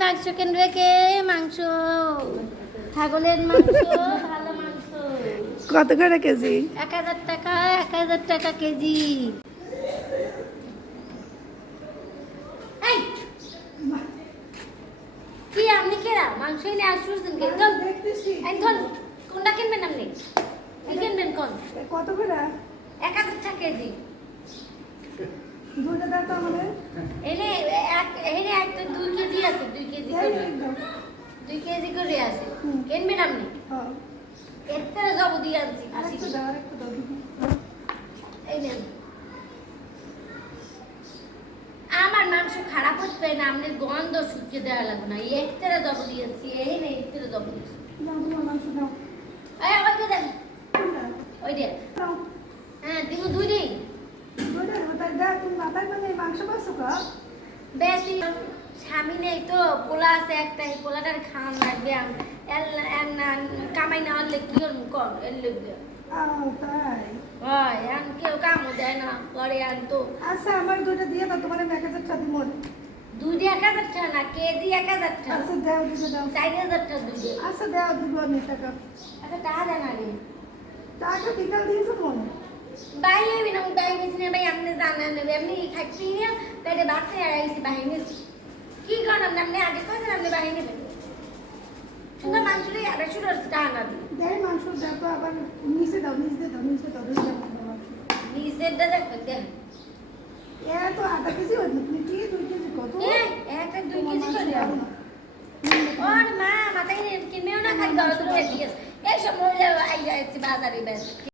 মাংস কিনবে কে? মাংস। ছাগলের মাংস ভালো মাংস। কত করে কেজি? এক হাজার টাকা এক হাজার টাকা কেজি। কি আপনি কেরা মাংস এনে আসছেন কে? ধন ধন কোনটা কিনবেন আপনি? কি কিনবেন কোন? কত করে? এক হাজার টাকা কেজি। দুটো দাও তো আমাদের। এনে এক এনে একটা দুই কেজি আছে দুই কেজি করে আছে। কিনবেন আপনি? হ্যাঁ। যাব দিয়ে আনছি। এই নেন। আমার মাংস খারাপ হচ্ছে না আপনার গন্ধ শুকিয়ে দেওয়া লাগবে না। এক তেরে জব দিয়েছি এই না এক তেরে জব দিয়েছি দাও ওই যে দেন ওই দে। হ্যাঁ দিব দুই তুমি বেশি স্বামী নেই তো পোলা আছে একটা এই পোলাটার খাওয়ান লাগবে আম- কামাই না হলে কি করব কর এর লাগবে কেউ কামও দেয় না করে আন তো। আচ্ছা আমার দুটো দিয়ে দাও তোমার আমি এক হাজার টাকা দিব। দুইটা এক হাজার টাকা না কেজি এক হাজার টাকা। আচ্ছা দাও দুটো দাও। চার হাজার টাকা দুইটা আচ্ছা দাও দিব আমি টাকা। আচ্ছা টাকা দেন আগে টাকা বিকাল দিয়েছ ভাই আমি না ভাই বেশি না ভাই আপনি জানা নেবে আপনি খাচ্ছি না পেটে আইসি বাহিনী কি করেন আপনি আগে কয়েছেন আপনি বাহিনী নেবেন সুন্দর মাংস দিয়ে আগে শুরু হচ্ছে টাকা না দিয়ে মাংস তো আবার নিচে দাও নিচে দাও নিচে দাও নিচে দাও মাংস। নিজেরটা দেখবেন দেন এ তো আধা কেজি হইল তুমি কি দুই কেজি কত? একটা দুই কেজি করে ওর মা মাথায় কিনেও না খালি গরম করে দিয়েছে। এই মহিলা আই যাচ্ছে বাজারে বেশ